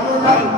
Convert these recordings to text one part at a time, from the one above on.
Amém.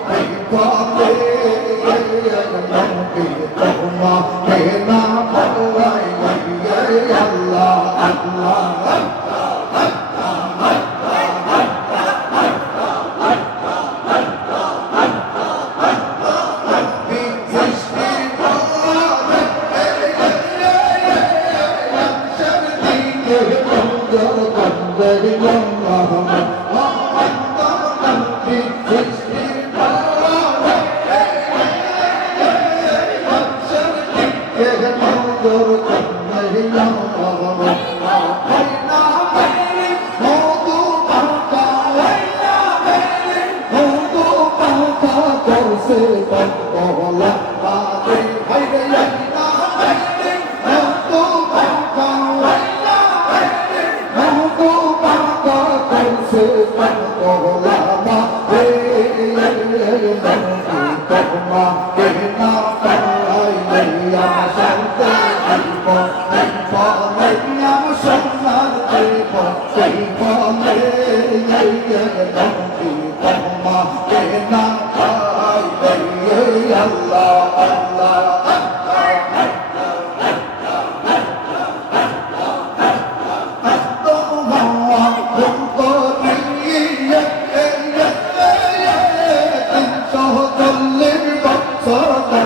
يغنور الله وقينا بين موضوع بحقا وينا بين موضوع بحقا ترسيبا ولا قادر حيث يغنى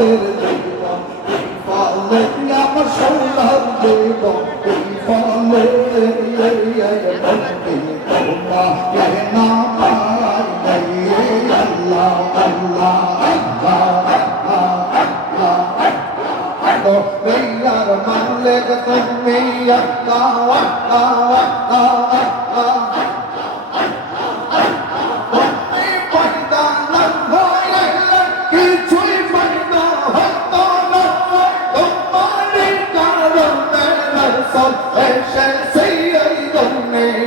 আমাদের জীবন আমার সোনার জীবন ফলে মানলে তুমি আকা আকা আকা আকা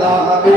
আল্লাহ আমি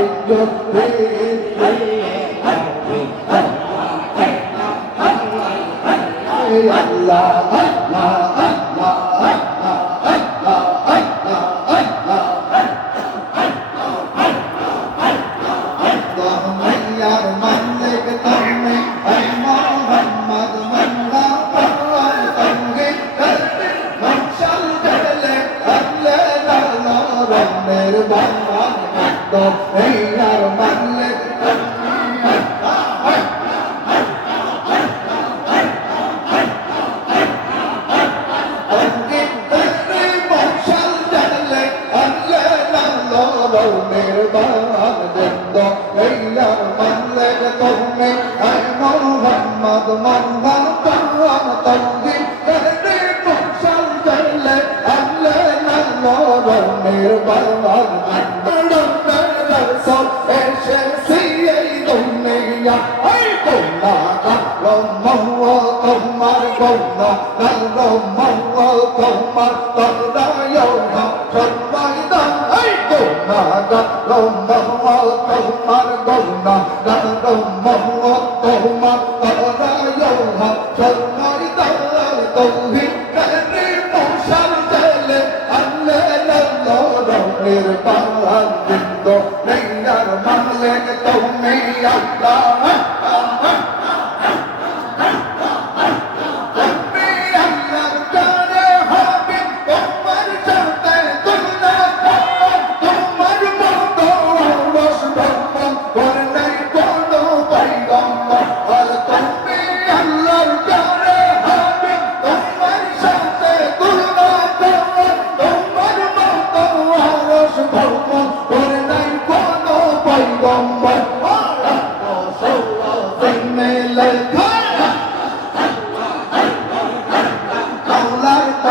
Don't make that a man like a don't me, I'm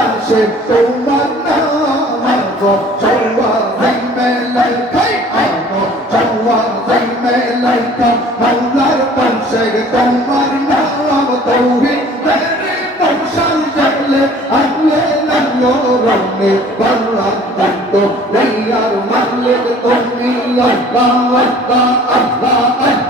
মানুষের তোমার নাম চৌবা ভাইমে লাইকাই আমো চৌবা ভাইমে লাইকা মাওলার পাশে তোমার নাম তৌহিদ তেরে পৌঁছাল জাগলে আগলে লাগল রঙে বাংলা কান্ড নেই আর মারলে তুমি আল্লাহ আল্লাহ আল্লাহ